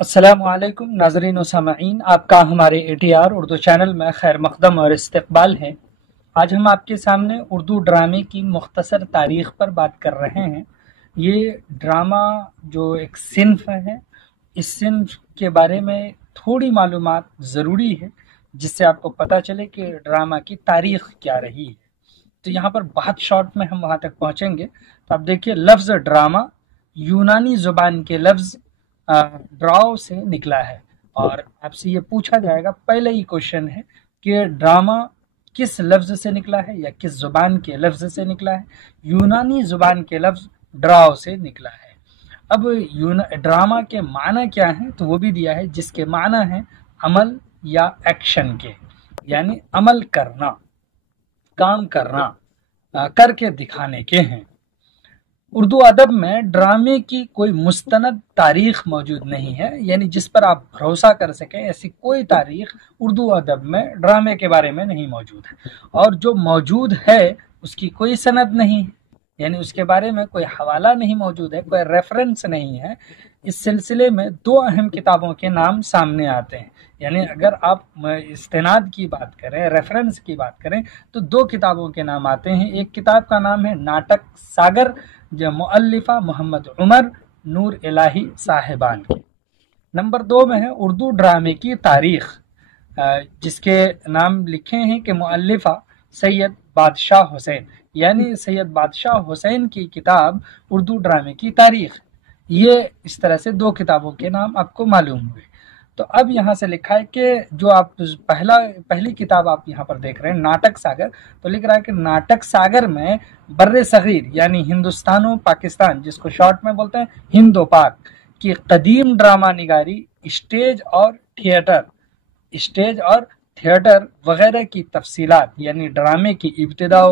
अस्सलाम वालेकुम नाज़रीन व सामईन, आपका हमारे ATR उर्दू चैनल में खैर मक़दम और इस्तक़बाल है। आज हम आपके सामने उर्दू ड्रामे की मुख्तसर तारीख़ पर बात कर रहे हैं। ये ड्रामा जो एक सिन्फ़ है, इस सिन्फ़ के बारे में थोड़ी मालूमात ज़रूरी है जिससे आपको पता चले कि ड्रामा की तारीख़ क्या रही है। तो यहाँ पर बहुत शॉर्ट में हम वहाँ तक पहुँचेंगे। तो आप देखिए, लफ्ज़ ड्रामा यूनानी ज़ुबान के लफ्ज़ ड्राव से निकला है और आपसे ये पूछा जाएगा, पहले ही क्वेश्चन है कि ड्रामा किस लफ्ज़ से निकला है या किस ज़ुबान के लफ्ज़ से निकला है। यूनानी ज़ुबान के लफ्ज़ ड्राव से निकला है। अब ड्रामा के माना क्या है तो वो भी दिया है, जिसके माना है अमल या एक्शन के, यानी अमल करना, काम करना, करके दिखाने के हैं। उर्दू अदब में ड्रामे की कोई मुस्तनद तारीख मौजूद नहीं है, यानी जिस पर आप भरोसा कर सकें, ऐसी कोई तारीख उर्दू अदब में ड्रामे के बारे में नहीं मौजूद है। और जो मौजूद है उसकी कोई सनद नहीं है, यानी उसके बारे में कोई हवाला नहीं मौजूद है, कोई रेफरेंस नहीं है। इस सिलसिले में दो अहम किताबों के नाम सामने आते हैं। यानी अगर आप इस्तिनाद की बात करें, रेफरेंस की बात करें, तो दो किताबों के नाम आते हैं। एक किताब का नाम है नाटक सागर, जो मुअल्लिफा मोहम्मद उमर नूर इलाही साहिबान की। नंबर 2 में है उर्दू ड्रामे की तारीख, जिसके नाम लिखे हैं कि मुअल्लिफा सैयद बादशाह हुसैन, यानी सैयद बादशाह हुसैन की किताब उर्दू ड्रामे की तारीख। ये इस तरह से दो किताबों के नाम आपको मालूम हुए। तो अब यहाँ से लिखा है कि जो आप पहली किताब आप यहाँ पर देख रहे हैं नाटक सागर, तो लिख रहा है कि नाटक सागर में बर्रे सगीर यानी हिंदुस्तान व पाकिस्तान, जिसको शॉर्ट में बोलते हैं हिंदो पाक, की कदीम ड्रामा निगारी, स्टेज और थिएटर वगैरह की तफसीलात, यानी ड्रामे की इब्तिदा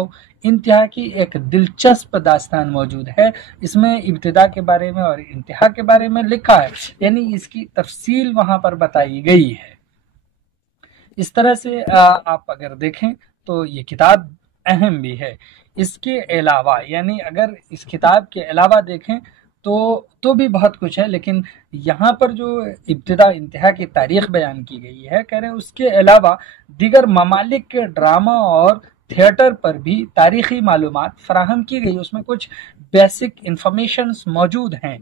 इंतहा की एक दिलचस्प दास्तान मौजूद है। इसमें इब्तिदा के बारे में और इंतहा के बारे में लिखा है, यानी इसकी तफसील वहां पर बताई गई है। इस तरह से आप अगर देखें तो ये किताब अहम भी है। इसके अलावा, यानी अगर इस किताब के अलावा देखें तो भी बहुत कुछ है, लेकिन यहाँ पर जो इब्तिदा इंतहा की तारीख बयान की गई है, कह रहे हैं उसके अलावा दीगर ममालिक के ड्रामा और थिएटर पर भी तारीखी मालूमात फराहम की गई। उसमें कुछ बेसिक इंफॉर्मेशंस मौजूद हैं।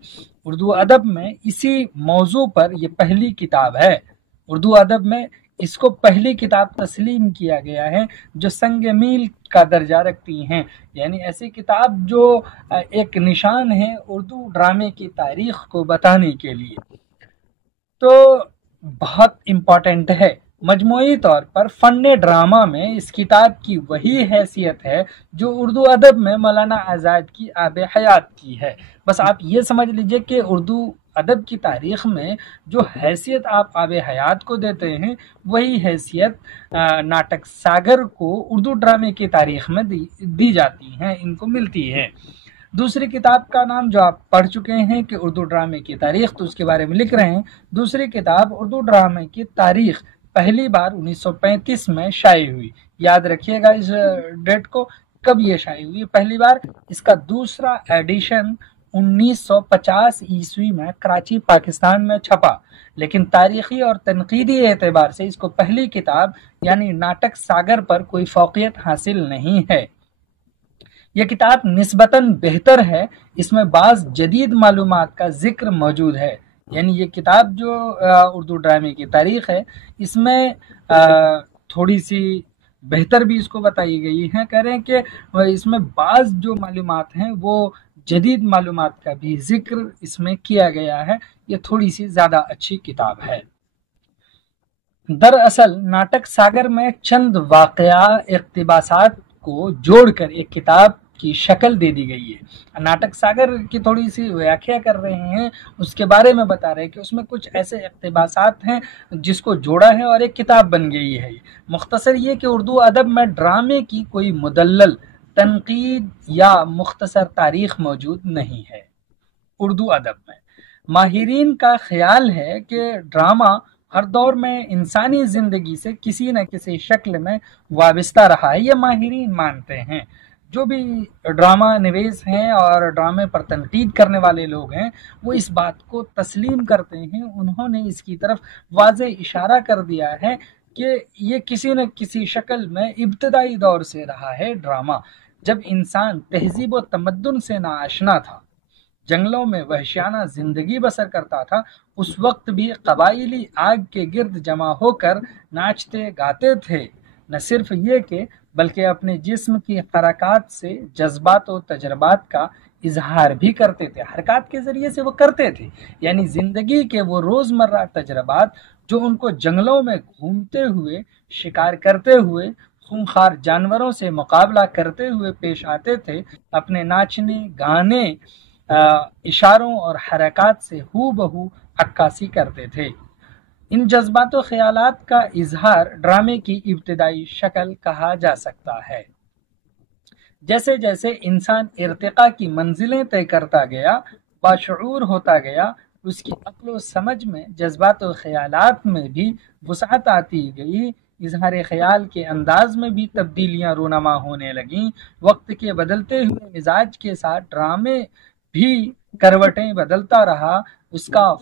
उर्दू अदब में इसी मौजू पर यह पहली किताब है। उर्दू अदब में इसको पहली किताब तस्लीम किया गया है जो संग मील का दर्जा रखती हैं, यानी ऐसी किताब जो एक निशान है उर्दू ड्रामे की तारीख को बताने के लिए। तो बहुत इम्पोर्टेंट है। मजमूई तौर पर फन्ने ड्रामा में इस किताब की वही हैसियत है जो उर्दू अदब में मौलाना आज़ाद की आब हयात की है। बस आप ये समझ लीजिए कि उर्दू अदब की तारीख में जो हैसियत आप आब हयात को देते हैं, वही हैसियत नाटक सागर को उर्दू ड्रामे की तारीख में दी जाती है, इनको मिलती है। दूसरी किताब का नाम जो आप पढ़ चुके हैं कि उर्दू ड्रामे की तारीख, तो उसके बारे में लिख रहे हैं। दूसरी किताब उर्दू ड्रामे की तारीख पहली बार 1935 में शाये हुई। याद रखिएगा इस डेट को, कब ये शाये हुई पहली बार। इसका दूसरा एडिशन 1950 ईस्वी में कराची पाकिस्तान में छपा, लेकिन तारीखी और तनकीदी एतबार से इसको पहली किताब यानी नाटक सागर पर कोई फौकियत हासिल नहीं है। यह किताब निस्बतन बेहतर है, इसमें बाज़ जदीद मालूमात का जिक्र मौजूद है। यानी ये किताब जो उर्दू ड्रामे की तारीख है, इसमें थोड़ी सी बेहतर भी इसको बताई गई है। कह रहे हैं कि इसमें बाज़ जो मालूमात हैं वो जदीद मालूमात का भी जिक्र इसमें किया गया है। ये थोड़ी सी ज़्यादा अच्छी किताब है। दरअसल नाटक सागर में चंद वाक़या इक़्तिबासात को जोड़कर एक किताब की शक्ल दे दी गई है। नाटक सागर की थोड़ी सी व्याख्या कर रहे हैं, उसके बारे में बता रहे हैं कि उसमें कुछ ऐसे इक़्तिबासात हैं जिसको जोड़ा है और एक किताब बन गई है। मुख्तसर ये कि उर्दू अदब में ड्रामे की कोई मुदल्लल तनकीद या मुख्तसर तारीख मौजूद नहीं है। उर्दू अदब में माहिरीन का ख्याल है कि ड्रामा हर दौर में इंसानी ज़िंदगी से किसी न किसी शक्ल में वाबस्ता रहा है, ये माहिरीन मानते हैं। جو بھی ڈرامہ نویس ہیں اور ڈرامے پر تنقید کرنے والے لوگ ہیں وہ اس بات کو تسلیم کرتے ہیں، انہوں نے اس کی طرف واضح اشارہ کر دیا ہے کہ یہ کسی نہ کسی شکل میں ابتدائی دور سے رہا ہے ڈرامہ، جب انسان تہذیب و تمدن سے ناآشنا تھا، جنگلوں میں وحشیانہ زندگی بسر کرتا تھا، اس وقت بھی قبائلی آگ کے گرد جمع ہو کر ناچتے گاتے تھے، نہ صرف یہ کہ بلکہ اپنے جسم کی حرکات سے جذبات و تجربات کا اظہار بھی کرتے تھے، حرکات کے ذریعے سے وہ کرتے تھے، یعنی زندگی کے وہ روزمرہ تجربات جو ان کو جنگلوں میں گھومتے ہوئے، شکار کرتے ہوئے، خونخوار جانوروں سے مقابلہ کرتے ہوئے پیش آتے تھے، اپنے ناچنے گانے اشاروں اور حرکات سے ہو بہو عکاسی کرتے تھے۔ ان جذبات و خیالات کا اظہار ڈرامے کی ابتدائی شکل کہا جا سکتا ہے۔ جیسے جیسے انسان ارتقاء کی منزلیں طے کرتا گیا، باشعور ہوتا گیا، اس کی عقل و سمجھ میں جذبات و خیالات میں بھی وسعت آتی گئی، اظہار خیال کے انداز میں بھی تبدیلیاں رونما ہونے لگیں، وقت کے بدلتے ہوئے مزاج کے ساتھ ڈرامے بھی کروٹیں بدلتا رہا، اس کا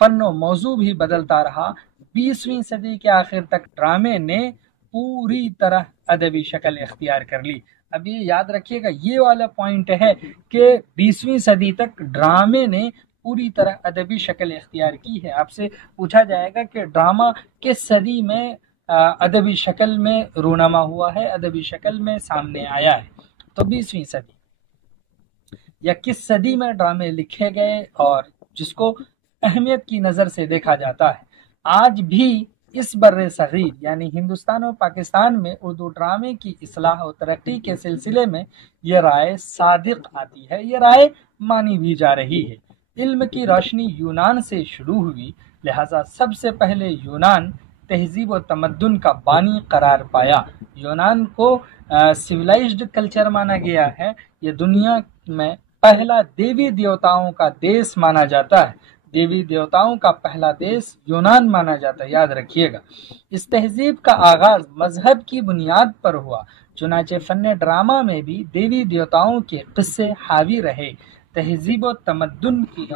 فن و موضوع بھی بدلتا رہا۔ 20ویں صدی کے آخر تک ڈرامے نے پوری طرح ادبی شکل اختیار کر لی۔ اب یہ یاد رکھیے گا، یہ والا پوائنٹ ہے کہ 20ویں صدی تک ڈرامے نے پوری طرح ادبی شکل اختیار کی ہے۔ آپ سے پوچھا جائے گا کہ ڈرامہ کس صدی میں ادبی شکل میں رونما ہوا ہے، ادبی شکل میں سامنے آیا ہے، تو 20ویں صدی یا کس صدی میں ڈرامے لکھے گئے، اور جس کو اہمیت کی نظر سے دیکھا جاتا ہے۔ آج بھی اس بر صغیر یعنی ہندوستان و پاکستان میں اردو ڈرامے کی اصلاح و ترقی کے سلسلے میں یہ رائے صادق آتی ہے، یہ رائے مانی بھی جا رہی ہے۔ علم کی روشنی یونان سے شروع ہوئی، لہذا سب سے پہلے یونان تہذیب و تمدن کا بانی قرار پایا۔ یونان کو سویلائزڈ کلچر مانا گیا ہے، یہ دنیا میں پہلا دیوی دیوتاؤں کا دیس مانا جاتا ہے، دیوی دیوتاؤں کا پہلا دیس یونان مانا جاتا ہے، یاد رکھیے گا۔ اس تہذیب کا آغاز مذہب کی بنیاد پر ہوا، چنانچہ فن ڈرامہ میں بھی دیوی دیوتاؤں کے قصے حاوی رہے۔ تہذیب و تمدن کی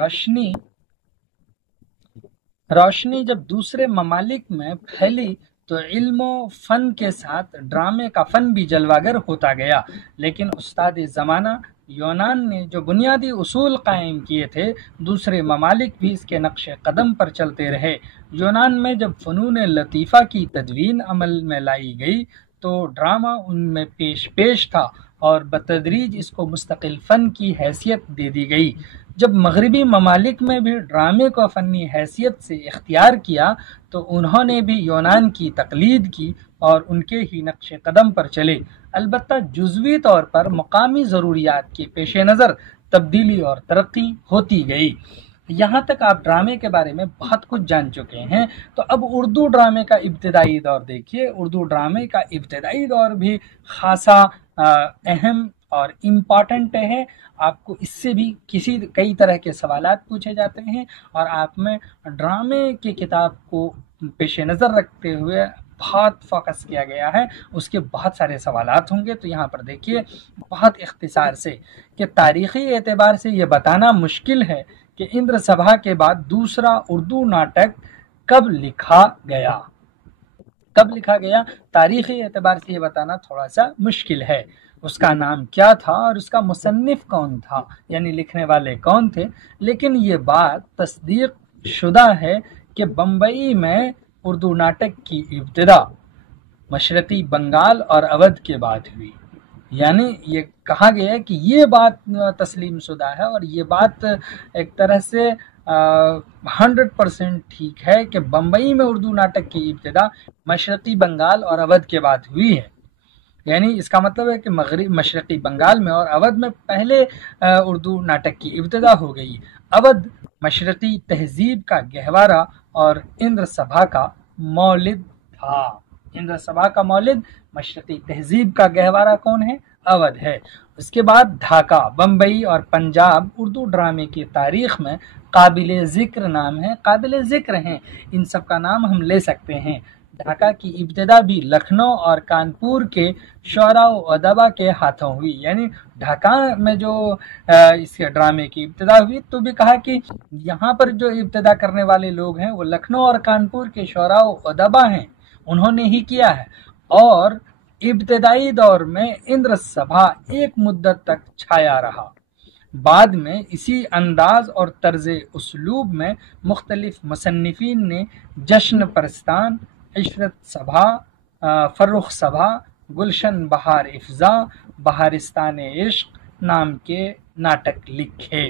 روشنی جب دوسرے ممالک میں پھیلی تو علم و فن کے ساتھ ڈرامے کا فن بھی جلواگر ہوتا گیا، لیکن استاد زمانہ یونان نے جو بنیادی اصول قائم کیے تھے، دوسرے ممالک بھی اس کے نقش قدم پر چلتے رہے۔ یونان میں جب فنون لطیفہ کی تدوین عمل میں لائی گئی تو ڈرامہ ان میں پیش تھا اور بتدریج اس کو مستقل فن کی حیثیت دے دی گئی۔ جب مغربی ممالک میں بھی ڈرامے کو فنی حیثیت سے اختیار کیا تو انہوں نے بھی یونان کی تقلید کی اور ان کے ہی نقش قدم پر چلے، البتہ جزوی طور پر مقامی ضروریات کے پیش نظر تبدیلی اور ترقی ہوتی گئی۔ یہاں تک آپ ڈرامے کے بارے میں بہت کچھ جان چکے ہیں، تو اب اردو ڈرامے کا ابتدائی دور دیکھیے۔ اردو ڈرامے کا ابتدائی دور بھی خاصا اہم اور امپورٹنٹ ہے۔ آپ کو اس سے بھی کئی طرح کے سوالات پوچھے جاتے ہیں، اور آپ میں ڈرامے کی کتاب کو پیش نظر رکھتے ہوئے بہت فوکس کیا گیا ہے، اس کے بہت سارے سوالات ہوں گے۔ تو یہاں پر دیکھیے بہت اختصار سے کہ تاریخی اعتبار سے یہ بتانا مشکل ہے کہ اندر سبھا کے بعد دوسرا اردو ناٹک کب لکھا گیا۔ تاریخی اعتبار سے یہ بتانا تھوڑا سا مشکل ہے، اس کا نام کیا تھا اور اس کا مصنف کون تھا، یعنی لکھنے والے کون تھے، لیکن یہ بات تصدیق شدہ ہے کہ بمبئی میں اردو ناٹک کی ابتدا مشرقی بنگال اور اودھ کے بعد ہوئی۔ یعنی یہ کہا گیا ہے کہ یہ بات تسلیم شدہ ہے اور یہ بات ایک طرح سے 100% ٹھیک ہے کہ بمبئی میں اردو ناٹک کی ابتدا مشرقی بنگال اور اودھ کے بعد ہوئی ہے۔ یعنی اس کا مطلب ہے کہ مشرقی بنگال میں اور اودھ میں پہلے اردو ناٹک کی ابتدا ہو گئی۔ اودھ مشرقی تہذیب کا گہوارہ اور اندر سبھا کا مولد تھا۔ اندر سبھا کا مولد مشرقی تہذیب کا گہوارہ کون ہے؟ اودھ ہے۔ اس کے بعد ڈھاکہ، بمبئی اور پنجاب اردو ڈرامے کی تاریخ میں قابل ذکر نام ہے، قابل ذکر ہیں، ان سب کا نام ہم لے سکتے ہیں۔ ढाका की इब्तिदा भी लखनऊ और कानपुर के शोरा व अदबा के हाथों हुई। यानी ढाका में जो इस ड्रामे की इब्तिदा हुई तो भी कहा कि यहाँ पर जो इब्तिदा करने वाले लोग हैं वो लखनऊ और कानपुर के शोरा व अदबा हैं, उन्होंने ही किया है। और इब्तिदाई दौर में इंद्र सभा एक मुद्दत तक छाया रहा। बाद में इसी अंदाज और तर्ज उसलूब में मुख्तलिफ मुसन्निफीन ने जश्न परस्तान, इशरत सभा, फर्रुख सभा, गुलशन बहार इफ्जा, बहारिस्तान इश्क नाम के नाटक लिखे।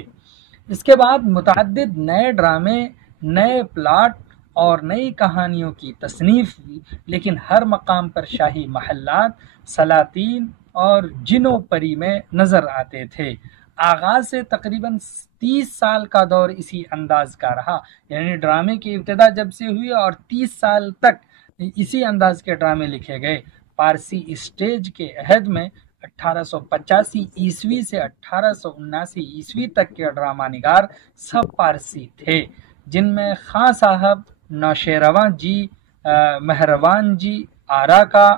इसके बाद मुतअद्दिद नए ड्रामे, नए प्लाट और नई कहानियों की तसनीफ हुई, लेकिन हर मकाम पर शाही महल्लात, सलातीन और जिनो परी में नज़र आते थे। आगाज से तकरीबन 30 साल का दौर इसी अंदाज का रहा। यानी ड्रामे की इब्तिदा जब से हुई और 30 साल तक इसी अंदाज के ड्रामे लिखे गए। पारसी स्टेज के अहद में 1885 ईस्वी से 1879 ईस्वी तक के ड्रामा निगार सब पारसी थे, जिनमें खां साहब, नौशेरवां जी, मेहरवान जी आरा का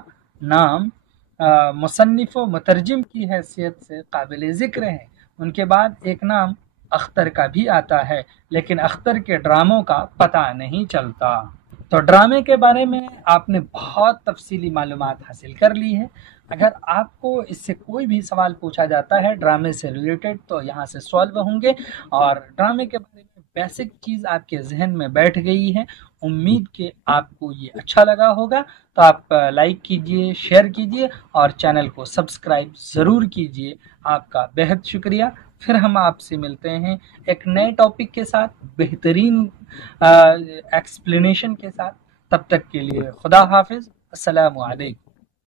नाम मुसन्निफ व मुतरजिम की हैसियत से काबिल ज़िक्र है। उनके बाद एक नाम अख्तर का भी आता है, लेकिन अख्तर के ड्रामों का पता नहीं चलता। तो ड्रामे के बारे में आपने बहुत तफसीली मालूमात हासिल कर ली है। अगर आपको इससे कोई भी सवाल पूछा जाता है ड्रामे से रिलेटेड तो यहाँ से सॉल्व होंगे, और ड्रामे के बारे में बेसिक चीज़ आपके जहन में बैठ गई है। उम्मीद कि आपको ये अच्छा लगा होगा, तो आप लाइक कीजिए, शेयर कीजिए और चैनल को सब्सक्राइब ज़रूर कीजिए। आपका बेहद शुक्रिया। फिर हम आपसे मिलते हैं एक नए टॉपिक के साथ, बेहतरीन एक्सप्लेनेशन के साथ। तब तक के लिए खुदा हाफिज़, अस्सलामु अलैकुम।